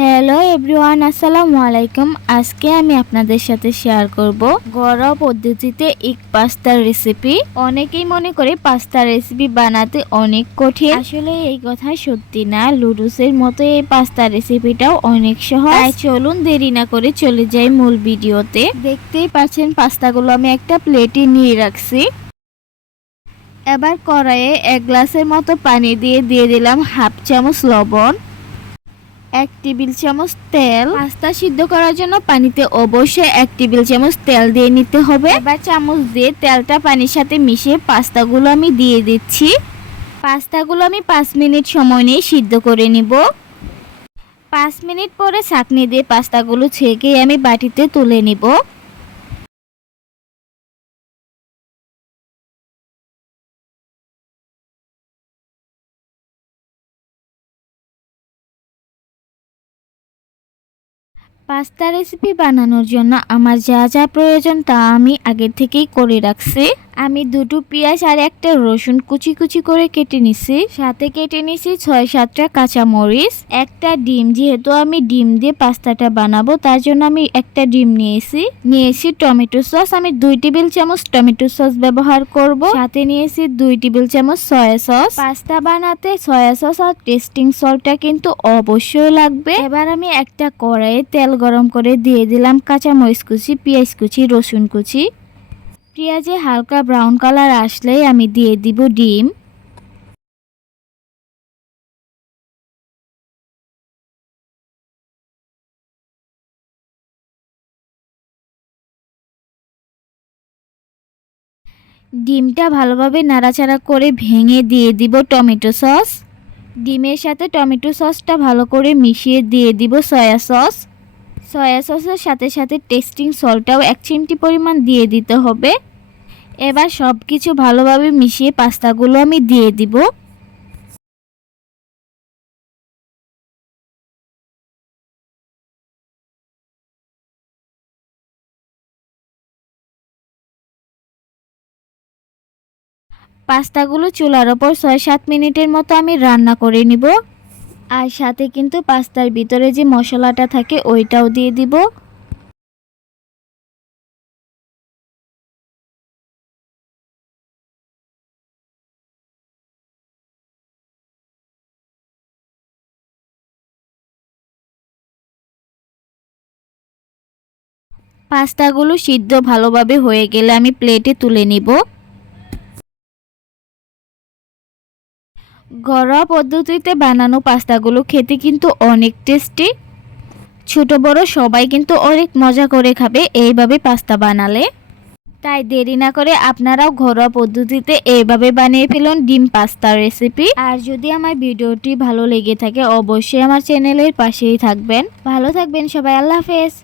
Hello everyone, আসসালামু আলাইকুম। আজকে আমি আপনাদের সাথে শেয়ার করব ঘরোয়া পদ্ধতিতে এগ পাস্তার রেসিপি। অনেকেই মনে করে পাস্তার রেসিপি বানাতে অনেক কঠিন। আসলে এই কথা সত্যি না, লুডুসের মতো এই পাস্তার রেসিপিটাও অনেক সহজ। তাই চলুন দেরি না করে চলে যাই মূল ভিডিওতে। দেখতেই পাচ্ছেন পাস্তাগুলো আমি একটা প্লেটে নিয়ে রাখছি। এবার কড়াইয়ে 1 গ্লাসের মতো পানি দিয়ে দিলাম হাফ চামচ লবণ, 1 টেবিল চামচ তেল। পাস্তা সিদ্ধ করার জন্য পানিতে অবশ্যই 1 টেবিল চামচ তেল দিয়ে নিতে হবে। এবার চামচ দিয়ে তেলটা পানির সাথে মিশিয়ে পাস্তাগুলো আমি দিয়ে দিচ্ছি। পাস্তাগুলো আমি 5 মিনিট সময় নিয়ে সিদ্ধ করে নিব। 5 মিনিট পরে ছাঁকনি দিয়ে পাস্তাগুলো ছেঁকে আমি বাটিতে তুলে নিব। পাস্তা রেসিপি বানানোর জন্য আমার যা যা প্রয়োজন তা আমি আগে থেকেই করে রাখছি। আমি 2টো পেঁয়াজ আর একটা রসুন কুচি কুচি করে কেটে নিছি। সাথে কেটে নিছি 6-7টা কাঁচামরিচ, একটা ডিম। যেহেতু আমি ডিম দিয়ে পাস্তাটা বানাবো তার জন্য আমি একটা ডিম নিয়েছি টমেটো সস। আমি 2 টেবিল চামচ টমেটো সস ব্যবহার করব। সাথে নিয়েছি 2 টেবিল চামচ সয়া সস। পাস্তা বানাতে সয়া সস আর টেস্টিং সল্টটা কিন্তু অবশ্যই লাগবে। এবার আমি একটা কড়াইয়ে তেল গরম করে দিয়ে দিলাম কাঁচামরিচ কুচি, পেঁয়াজ কুচি, রসুন কুচি। পেঁয়াজে হালকা ব্রাউন কালার আসলেই আমি দিয়ে দিব ডিম। ডিমটা ভালোভাবে নাড়াচাড়া করে ভেঙে দিয়ে দিব টমেটো সস। ডিমের সাথে টমেটো সসটা ভালো করে মিশিয়ে দিয়ে দিব সয়া সস। সয়া সসের সাথে সাথে টেস্টিং সল্টটাও 1 চিমটি পরিমাণ দিয়ে দিতে হবে। এবার সব কিছু ভালোভাবে মিশিয়ে পাস্তাগুলো আমি দিয়ে দিব। পাস্তাগুলো চুলার ওপর 6-7 মিনিটের মতো আমি রান্না করে নিব। আর সাথে কিন্তু পাস্তার ভিতরে যে মশলাটা থাকে ওইটাও দিয়ে দিব। পাস্তাগুলো সিদ্ধ ভালোভাবে হয়ে গেলে আমি প্লেটে তুলে নিব। ঘরোয়া পদ্ধতিতে বানানো পাস্তাগুলো খেতে কিন্তু অনেক টেস্টি। ছোট বড় সবাই কিন্তু অনেক মজা করে খাবে এইভাবে পাস্তা বানালে। তাই দেরি না করে আপনারাও ঘরোয়া পদ্ধতিতে এইভাবে বানিয়ে ফেলুন ডিম পাস্তার রেসিপি। আর যদি আমার ভিডিওটি ভালো লেগে থাকে অবশ্যই আমার চ্যানেলের পাশেই থাকবেন। ভালো থাকবেন সবাই, আল্লাহ হাফেজ।